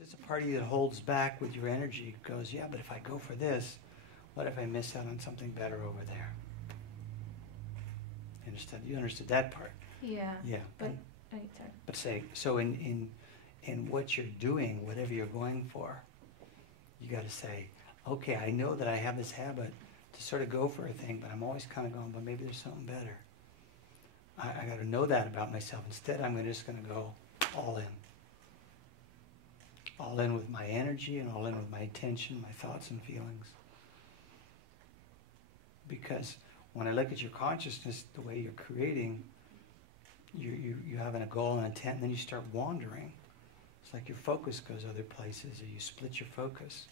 Is this a part of you that holds back with your energy? Goes, yeah, but if I go for this, what if I miss out on something better over there? You understood that part? Yeah. Yeah. But, but say, so in what you're doing, whatever you're going for, you got to say, okay, I know that I have this habit to sort of go for a thing, but I'm always kind of going, but maybe there's something better. I got to know that about myself. Instead, I'm just going to go all in. All in with my energy and all in with my attention, my thoughts and feelings. Because when I look at your consciousness, the way you're creating, you're having a goal and intent, and then you start wandering. It's like your focus goes other places, or you split your focus.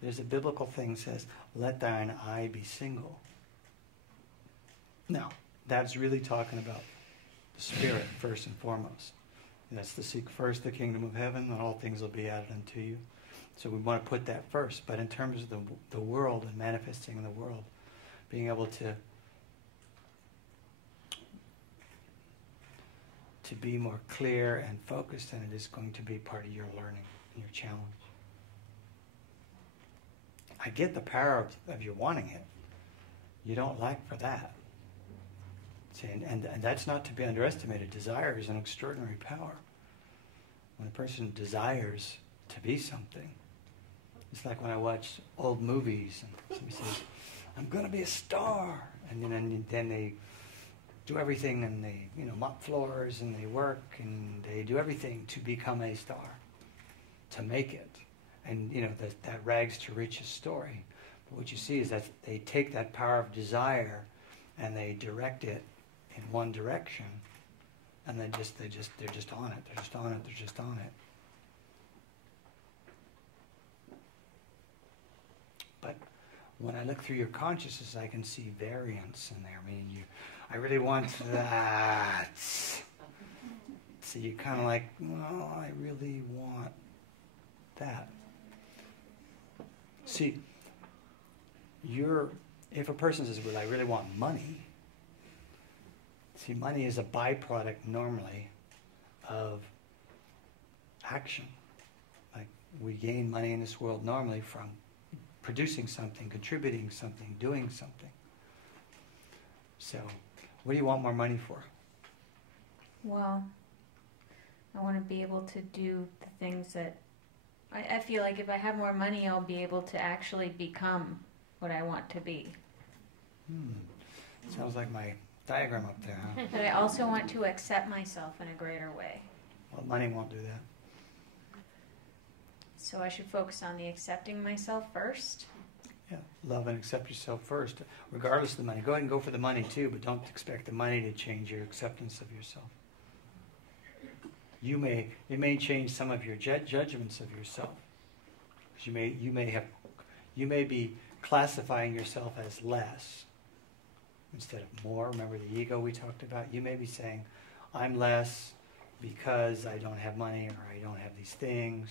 There's a biblical thing that says, let thine eye be single. Now, that's really talking about the spirit first and foremost. That's to seek first the kingdom of heaven, and all things will be added unto you. So we want to put that first. But in terms of the world and manifesting in the world, being able to be more clear and focused, and it is going to be part of your learning and your challenge. I get the power of your wanting it. You don't lack for that. See, and that's not to be underestimated. Desire is an extraordinary power. When a person desires to be something, it's like when I watch old movies and somebody says, I'm going to be a star. And then they do everything, and they mop floors, and they work, and they do everything to become a star, to make it. And that rags to riches story. But what you see is that they take that power of desire and they direct it in one direction, and they're just on it. They're just on it. They're just on it. But when I look through your consciousness, I can see variance in there. I mean, I really want that. So you're kind of like, well, I really want that. See, if a person says, well, I really want money, see, money is a byproduct normally of action. Like, we gain money in this world normally from producing something, contributing something, doing something. So, what do you want more money for? Well, I want to be able to do the things that I feel like if I have more money, I'll be able to actually become what I want to be. Sounds like my diagram up there, huh? But I also want to accept myself in a greater way. Well, money won't do that. So I should focus on the accepting myself first? Yeah, love and accept yourself first, regardless of the money. Go ahead and go for the money too, but don't expect the money to change your acceptance of yourself. It may change some of your judgments of yourself. Because you may be classifying yourself as less instead of more. Remember the ego we talked about? You may be saying, I'm less because I don't have money, or I don't have these things.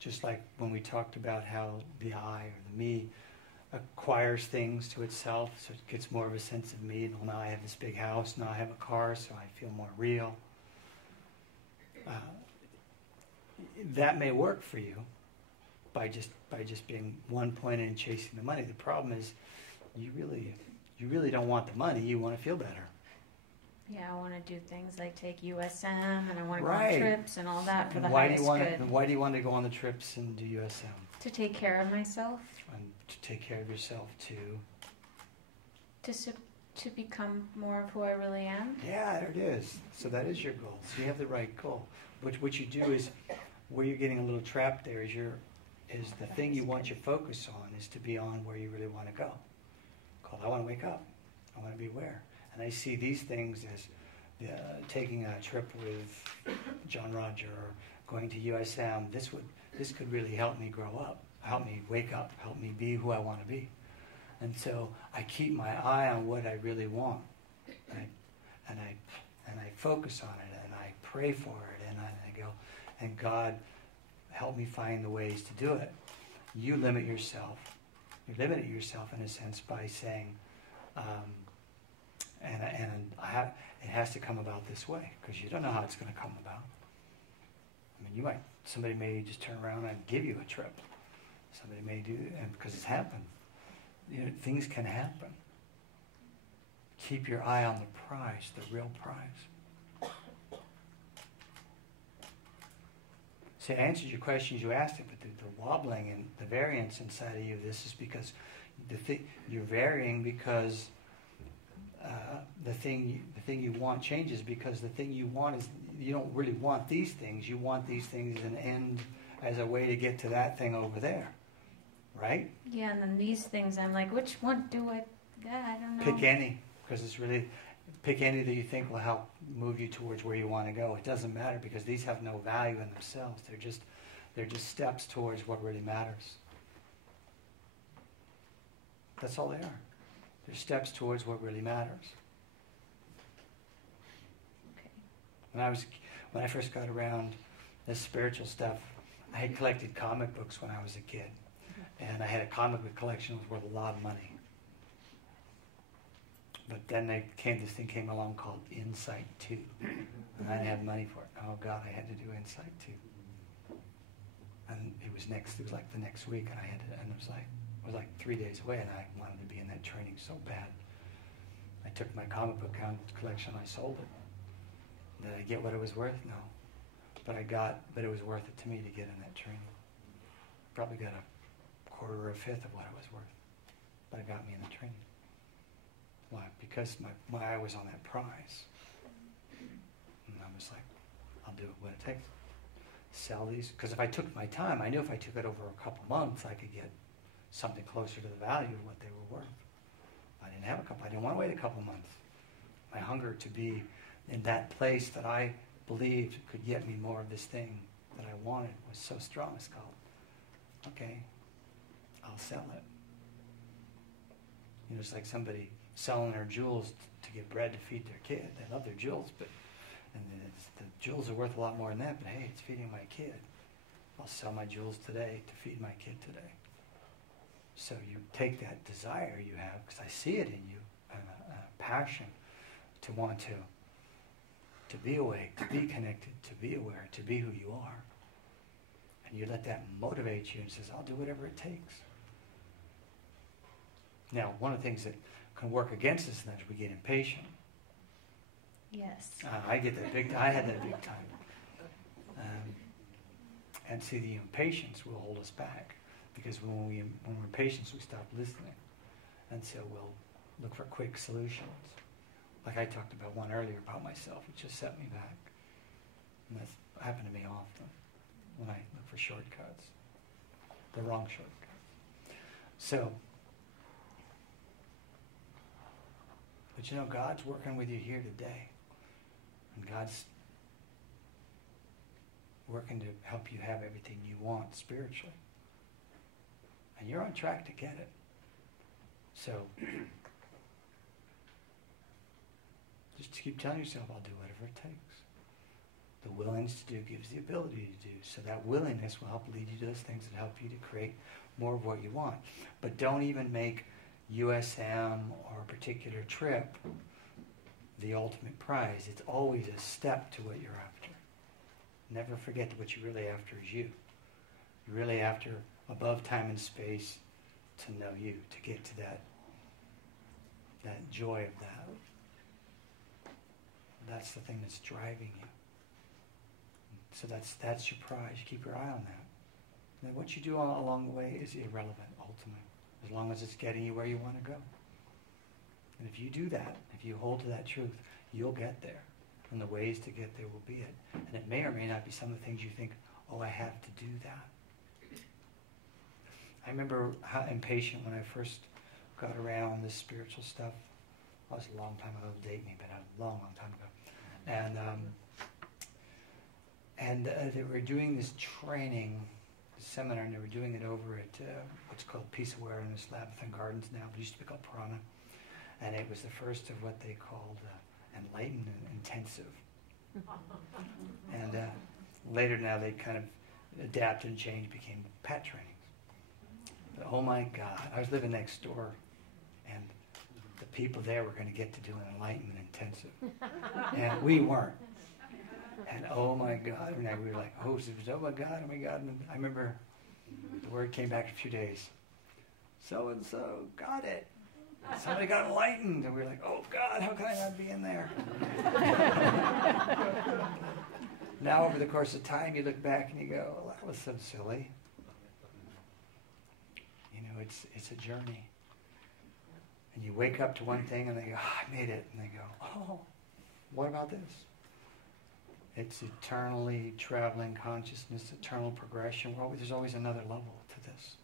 Just like when we talked about how the I or the me acquires things to itself, so it gets more of a sense of me. Well, now I have this big house, now I have a car, so I feel more real. That may work for you by just being one point and chasing the money. The problem is you really don't want the money. You want to feel better. Yeah, I want to do things like take USM, and I want to go on trips and all that for the highest good. Why do you want to go on the trips and do USM? To take care of myself. And to take care of yourself too. To become more of who I really am. Yeah, there it is. So that is your goal. So you have the right goal. What you do is, where you're getting a little trapped there is the thing you want your focus on is to be on where you really want to go. Called, I want to wake up. I want to be aware. And I see these things as taking a trip with John Roger or going to USM. This could really help me grow up, help me wake up, help me be who I want to be. And so I keep my eye on what I really want, and I focus on it, and I pray for it, and I go, and God, help me find the ways to do it. You limit yourself. You limit yourself in a sense by saying, it has to come about this way, because you don't know how it's going to come about. mean, somebody may just turn around and give you a trip. Somebody may do, and because it's happened. Things can happen. Keep your eye on the prize, the real prize. So I answered your questions you asked it, but the wobbling and the variance inside of you, this is because you're varying because the thing you want changes, because the thing you want is, you don't really want these things. You want these things as an end, as a way to get to that thing over there. Right? Yeah, and then these things, I'm like, which one do I don't know. Pick any, because pick any that you think will help move you towards where you want to go. It doesn't matter, because these have no value in themselves. They're just steps towards what really matters. That's all they are. They're steps towards what really matters. Okay. When I first got around this spiritual stuff, I had collected comic books when I was a kid. And I had a comic book collection that was worth a lot of money. But then this thing came along called Insight 2. And I didn't have money for it. Oh God, I had to do Insight 2. And it was like the next week, and it was like 3 days away, and I wanted to be in that training so bad. I took my comic book collection, I sold it. Did I get what it was worth? No. But it was worth it to me to get in that training. Probably got a quarter or a fifth of what it was worth. But it got me in the training. Why? Because my eye was on that prize. And I was like, I'll do what it takes. Sell these. Because if I took my time, I knew if I took it over a couple months, I could get something closer to the value of what they were worth. I didn't want to wait a couple months. My hunger to be in that place that I believed could get me more of this thing that I wanted was so strong. It's called, okay, I'll sell it. It's like somebody selling their jewels to get bread to feed their kid. They love their jewels, the jewels are worth a lot more than that, but hey, it's feeding my kid. I'll sell my jewels today to feed my kid today. So you take that desire you have, because I see it in you, a passion to want to be awake, to be connected, to be aware, to be who you are. And you let that motivate you and says, I'll do whatever it takes. Now, one of the things that can work against us is that we get impatient. Yes. I had that big time. And see, the impatience will hold us back, because when we're impatient, we stop listening. And so we'll look for quick solutions. Like I talked about one earlier about myself, which just set me back. And that's happened to me often when I look for shortcuts, the wrong shortcuts. So, but God's working with you here today. And God's working to help you have everything you want spiritually. And you're on track to get it. So, just keep telling yourself, I'll do whatever it takes. The willingness to do gives the ability to do. So that willingness will help lead you to those things that help you to create more of what you want. But don't even make USM or a particular trip the ultimate prize. It's always a step to what you're after. Never forget that what you're really after is you. You're really after, above time and space, to know you, to get to that joy of that. That's the thing that's driving you. So that's your prize. You keep your eye on that. And then what you do along the way is irrelevant, ultimately, as long as it's getting you where you want to go. And if you do that, if you hold to that truth, you'll get there. And the ways to get there will be it. And it may or may not be some of the things you think, oh, I have to do that. I remember how impatient when I first got around this spiritual stuff. That was a long time ago. It'll date me, but a long, long time ago. And they were doing this training, seminar, and they were doing it over at what's called Peace Awareness Labyrinth Gardens now. It used to be called Prana. And it was the first of what they called Enlightened and Intensive. And later now they kind of adapted and changed, became PAT trainings. But oh my God, I was living next door, and the people there were going to get to do an Enlightenment Intensive. And we weren't. And oh my God, and we were like, oh my God, oh my God. And I remember the word came back in a few days. So-and-so got it. Somebody got enlightened. And we were like, oh God, how can I not be in there? Now over the course of time, you look back and you go, well, that was so silly. You know, it's a journey. And you wake up to one thing and they go, oh, I made it. And they go, oh, what about this? It's eternally traveling consciousness, eternal progression. There's always another level to this.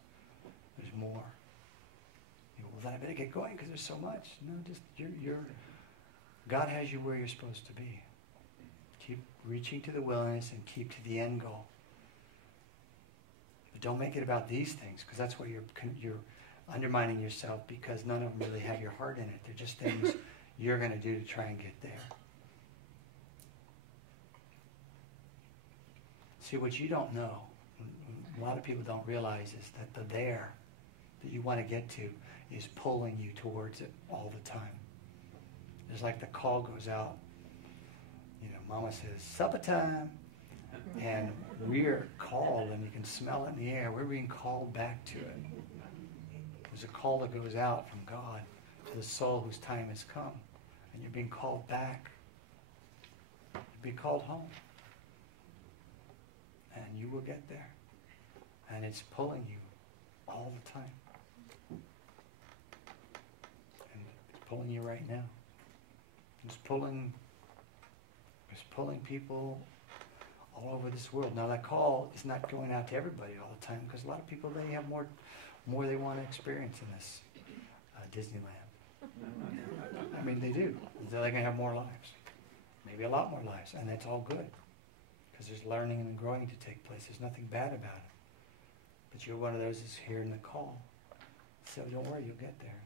There's more. You go, well, then I better get going because there's so much. No, just God has you where you're supposed to be. Keep reaching to the willingness and keep to the end goal. But don't make it about these things, because that's where you're undermining yourself, because none of them really have your heart in it. They're just things you're going to do to try and get there. See, what you don't know, a lot of people don't realize, is that the there that you want to get to is pulling you towards it all the time. It's like the call goes out. You know, Mama says, supper time. And we're called, and you can smell it in the air. We're being called back to it. There's a call that goes out from God to the soul whose time has come. And you're being called back. You're being called home. And you will get there. And it's pulling you all the time. And it's pulling you right now. It's pulling people all over this world. Now that call is not going out to everybody all the time, because a lot of people, they have more they want to experience in this Disneyland. I mean, they do. They're going to have more lives. Maybe a lot more lives. And that's all good, because there's learning and growing to take place. There's nothing bad about it. But you're one of those that's hearing the call. So don't worry, you'll get there.